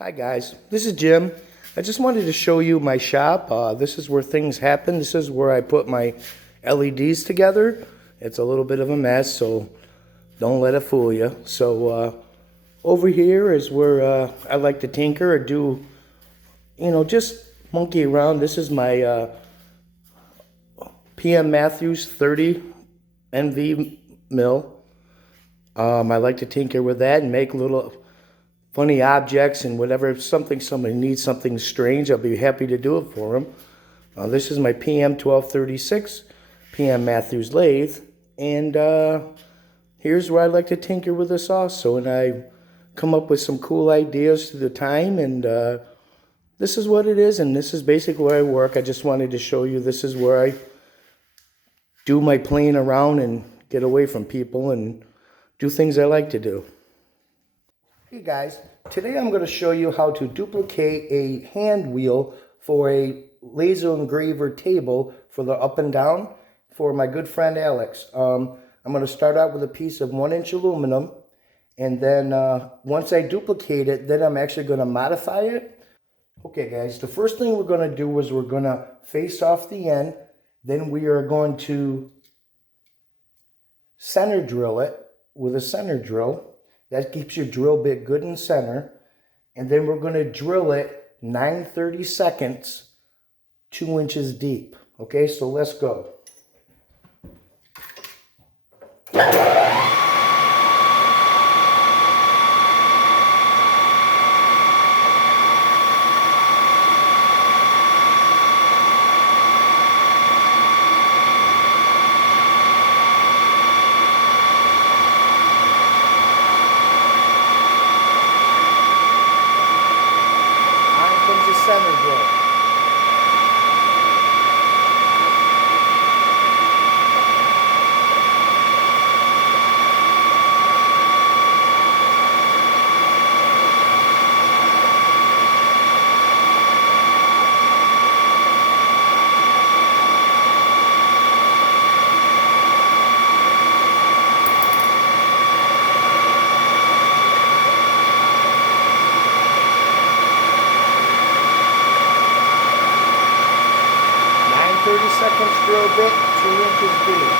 Hi guys, this is Jim. I just wanted to show you my shop. This is where things happen. This is where I put my LEDs together. It's a little bit of a mess, so don't let it fool you. So over here is where I like to tinker or do, just monkey around. This is my PM Matthews 30 NV mill. I like to tinker with that and make little funny objects and whatever. If somebody needs something strange, I'll be happy to do it for them. This is my PM 1236 PM Matthews lathe, and here's where I like to tinker with this also, and I come up with some cool ideas through the time, and this is what it is, and this is basically where I work. I just wanted to show you this is where I do my playing around and get away from people and do things I like to do. Hey guys, today I'm going to show you how to duplicate a hand wheel for a laser engraver table for the up and down for my good friend Alex. I'm going to start out with a piece of 1-inch aluminum, and then once I duplicate it, then I'm actually going to modify it. Okay guys, the first thing we're going to do is we're going to face off the end, then we are going to center drill it with a center drill. That keeps your drill bit good in center. And then we're going to drill it 9/32, 2 inches deep. Okay, so let's go. Center drill. Drill bit, 2 inches deep.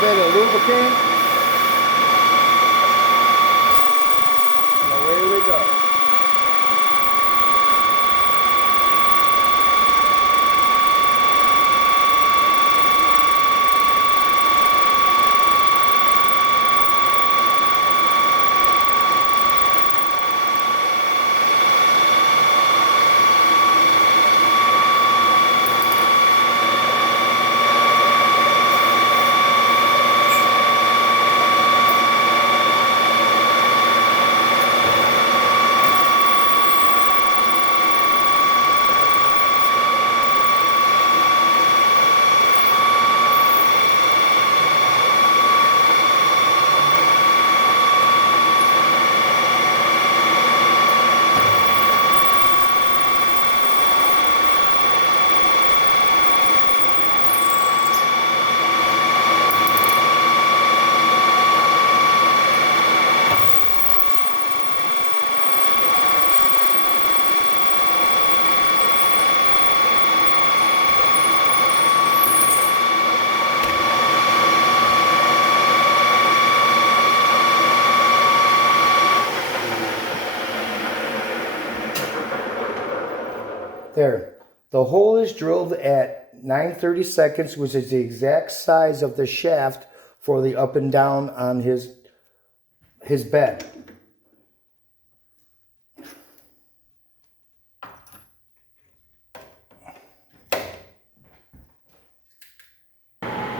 Bit of lubricant, and away we go. There. The hole is drilled at 9/32, which is the exact size of the shaft for the up and down on his bed.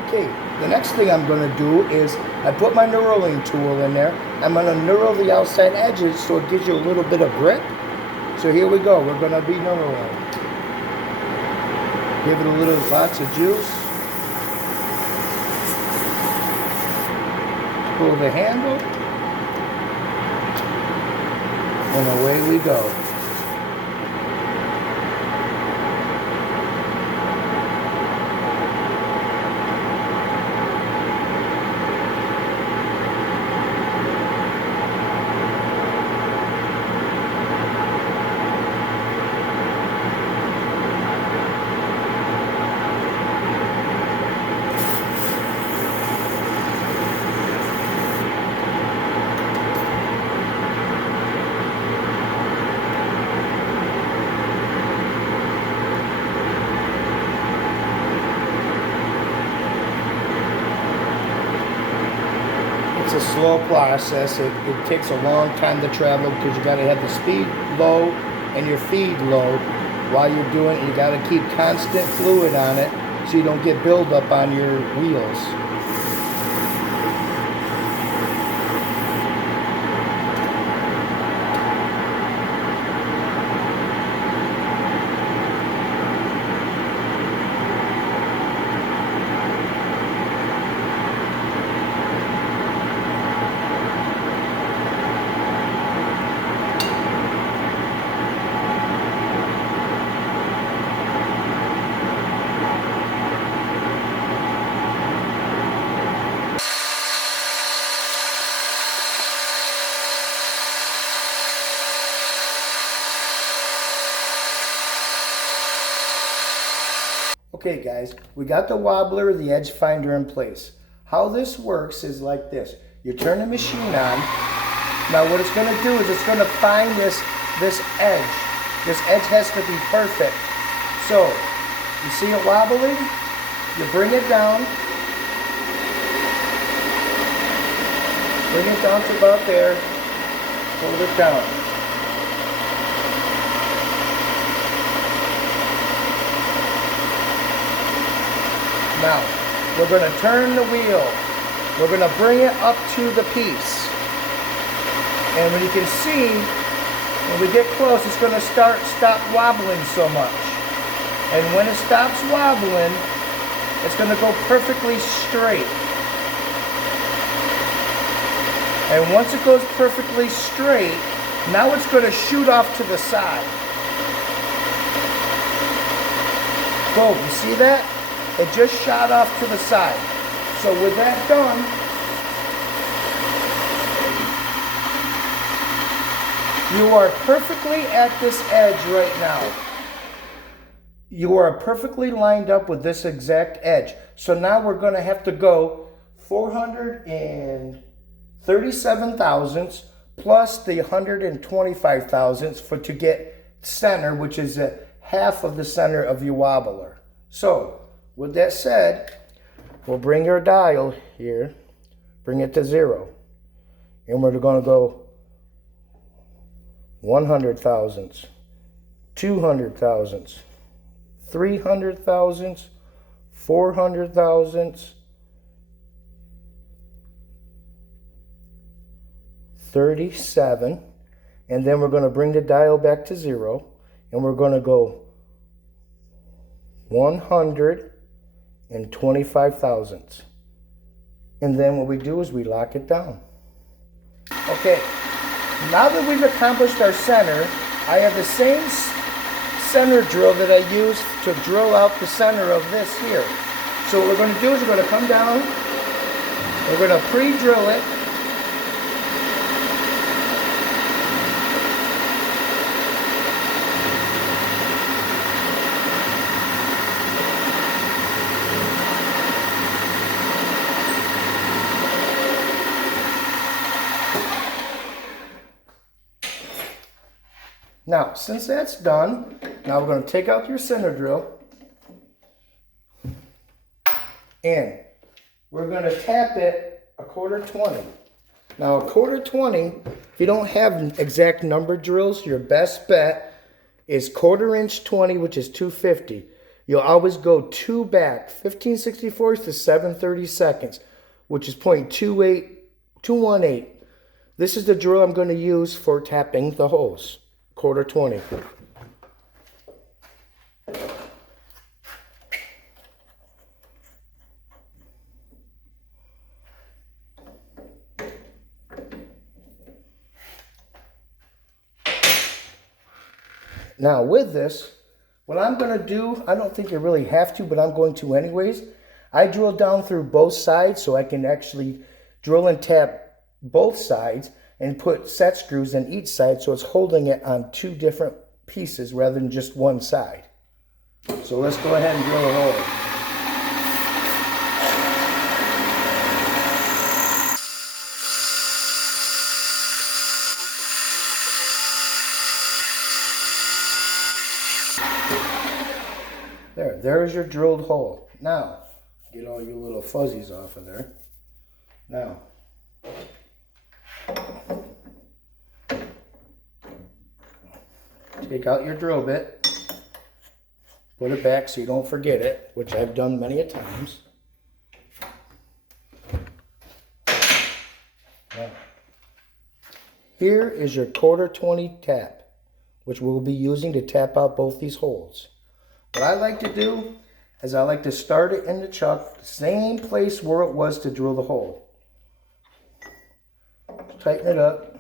Okay, The next thing I'm going to do is I put my knurling tool in there. I'm going to knurl the outside edges so it gives you a little bit of grip. So here we go. We're going to be knurling. Give it a little lots of juice. Pull the handle. And away we go. It's a slow process. It takes a long time to travel because you got to have the speed low and your feed low while you're doing it. You got to keep constant fluid on it so you don't get buildup on your wheels. Okay guys, we got the wobbler, the edge finder in place. How this works is like this. You turn the machine on. Now what it's going to do is it's going to find this edge. This edge has to be perfect. So, you see it wobbling? You bring it down. Bring it down to about there. Hold it down. Now, we're going to turn the wheel. We're going to bring it up to the piece. And when you can see, when we get close, it's going to stop wobbling so much. And when it stops wobbling, it's going to go perfectly straight. And once it goes perfectly straight, now it's going to shoot off to the side. Boom, you see that? It just shot off to the side. So with that done, you are perfectly at this edge right now. You are perfectly lined up with this exact edge. So now we're going to have to go 437 thousandths plus the 125 thousandths to get center, which is a half of the center of your wobbler. So with that said, we'll bring our dial here, bring it to 0. And we're going to go 100 thousandths, 200 thousandths, 300 thousandths, 400 thousandths, 37. And then we're going to bring the dial back to 0. And we're going to go 125 thousandths. And then what we do is we lock it down. Okay, now that we've accomplished our center, I have the same center drill that I used to drill out the center of this here. So what we're going to do is we're going to come down, we're going to pre-drill it. Now, since that's done, now we're going to take out your center drill and we're going to tap it a 1/4 20. Now, a 1/4 20, if you don't have exact number drills, your best bet is 1/4 inch 20, which is 250. you'll always go 2 back, 15/64 to 7/32, which is 0.218. This is the drill I'm going to use for tapping the holes, 1/4 20. Now with this, what I'm going to do, I don't think you really have to, but I'm going to anyways. I drill down through both sides so I can actually drill and tap both sides and put set screws in each side so it's holding it on 2 different pieces rather than just one side. So let's go ahead and drill a hole. There's your drilled hole. Now, get all your little fuzzies off of there. Now, take out your drill bit, put it back so you don't forget it, which I've done many a times. Now, here is your 1/4 20 tap, which we'll be using to tap out both these holes. What I like to do is I like to start it in the chuck, same place where it was to drill the hole. Tighten it up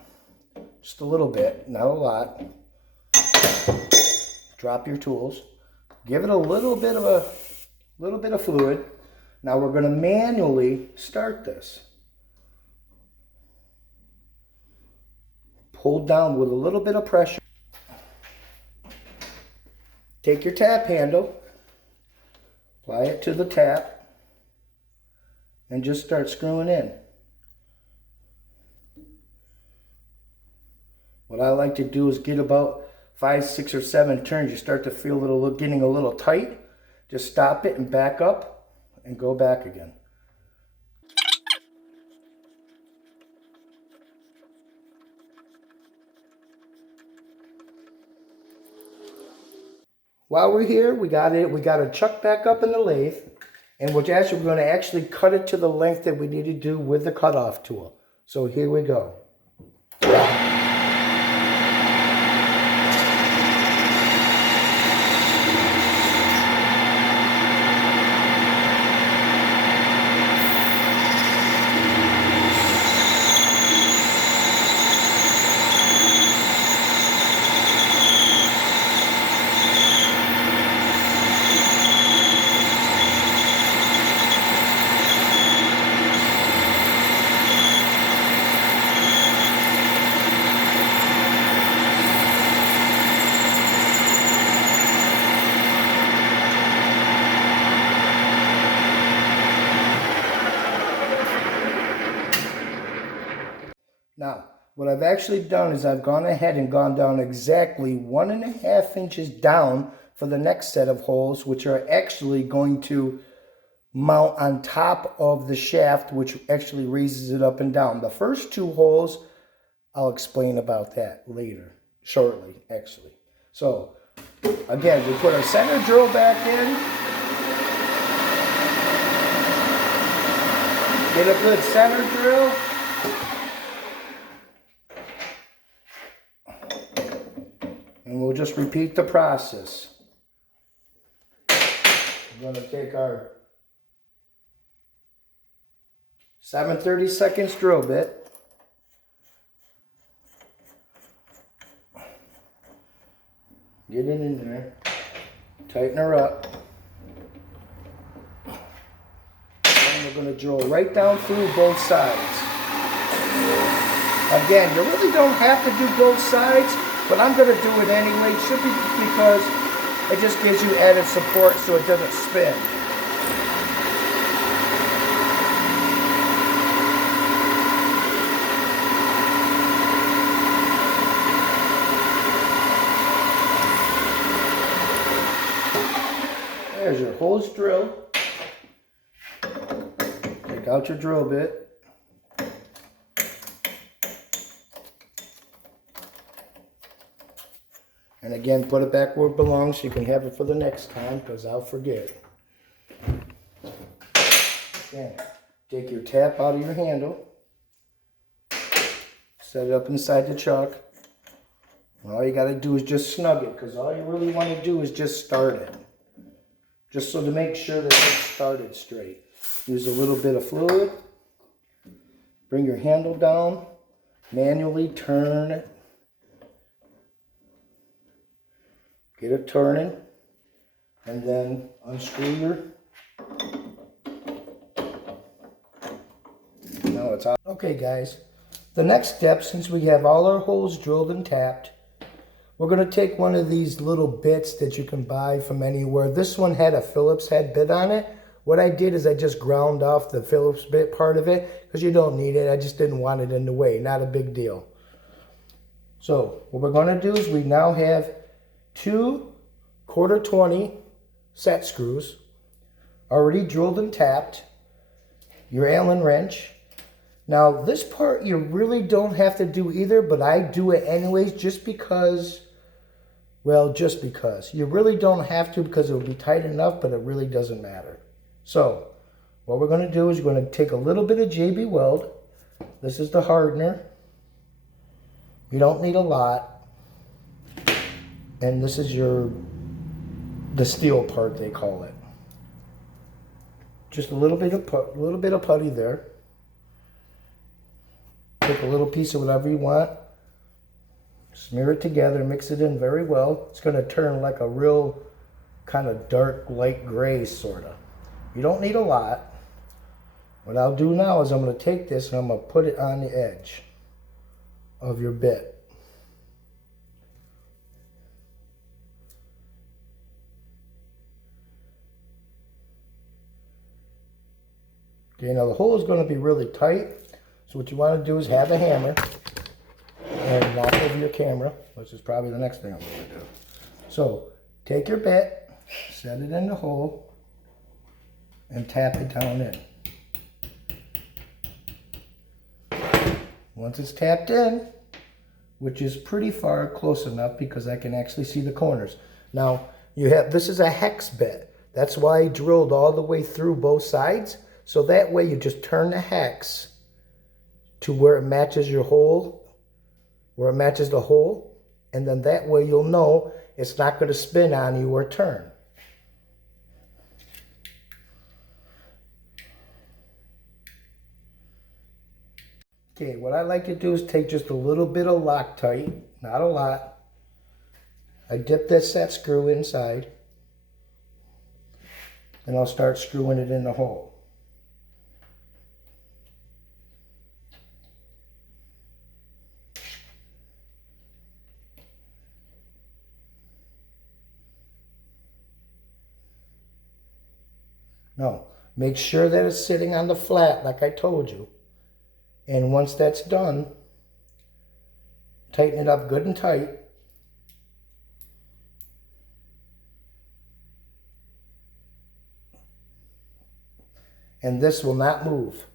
just a little bit, not a lot. Drop your tools. Give it a little bit of fluid. Now we're going to manually start this. Pull down with a little bit of pressure. Take your tap handle, apply it to the tap, and just start screwing in. What I like to do is get about 5, 6, or 7 turns. You start to feel it getting a little tight. Just stop it and back up and go back again. While we're here, we got to chuck back up in the lathe, and we're going to actually cut it to the length that we need to do with the cutoff tool. So here we go. Now, what I've actually done is I've gone ahead and gone down exactly 1.5 inches down for the next set of holes, which are actually going to mount on top of the shaft, which actually raises it up and down. The first 2 holes, I'll explain about that later, shortly, actually. So, again, we put our center drill back in. Get a good center drill. And we'll just repeat the process. I'm going to take our 7/32 drill bit. Get it in there. Tighten her up. And we're going to drill right down through both sides. Again, you really don't have to do both sides, but I'm going to do it anyway, simply because it just gives you added support so it doesn't spin. There's your hose drill. Take out your drill bit. And again, put it back where it belongs so you can have it for the next time, because I'll forget. Again, take your tap out of your handle. Set it up inside the chuck. And all you got to do is just snug it, because all you really want to do is just start it. Just so to make sure that it's started straight. Use a little bit of fluid. Bring your handle down. Manually turn it. Get it turning. And then unscrew your... Now it's out. Okay guys, the next step, since we have all our holes drilled and tapped, we're going to take one of these little bits that you can buy from anywhere. This one had a Phillips head bit on it. What I did is I just ground off the Phillips bit part of it, because you don't need it. I just didn't want it in the way. Not a big deal. So what we're going to do is we now have 2 1/4-20 set screws already drilled and tapped. Your Allen wrench. Now this part you really don't have to do either, but I do it anyways just because, well, just because. You really don't have to, because it will be tight enough, but it really doesn't matter. So what we're going to do is we're going to take a little bit of JB Weld. This is the hardener. You don't need a lot. And this is the steel part, they call it. Just a little bit of putty there. Take a little piece of whatever you want. Smear it together, mix it in very well. It's going to turn like a real kind of dark light gray sort of. You don't need a lot. What I'll do now is I'm going to take this and I'm going to put it on the edge of your bit. Okay, now the hole is going to be really tight. So what you want to do is have a hammer and knock over your camera, which is probably the next thing I'm going to do. So take your bit, set it in the hole, and tap it down in. Once it's tapped in, which is pretty far, close enough because I can actually see the corners. Now, this is a hex bit. That's why I drilled all the way through both sides. So that way you just turn the hex to where it matches your hole, where it matches the hole, and then that way you'll know it's not going to spin on you or turn. Okay, what I like to do is take just a little bit of Loctite, not a lot. I dip this set screw inside, and I'll start screwing it in the hole. No, make sure that it's sitting on the flat like I told you. And once that's done, tighten it up good and tight. And this will not move.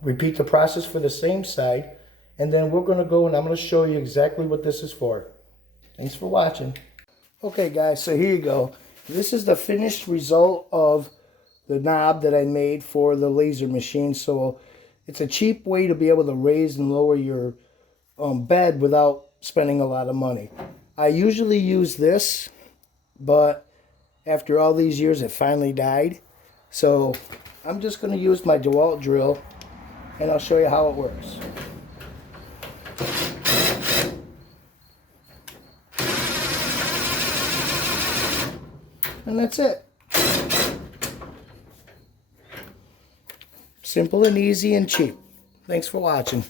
Repeat the process for the same side. And then we're going to go and I'm going to show you exactly what this is for. Thanks for watching. Okay guys, so here you go. This is the finished result of the knob that I made for the laser machine. So it's a cheap way to be able to raise and lower your bed without spending a lot of money. I usually use this, but after all these years it finally died. So I'm just going to use my DeWalt drill and I'll show you how it works. And that's it. Simple and easy and cheap. Thanks for watching.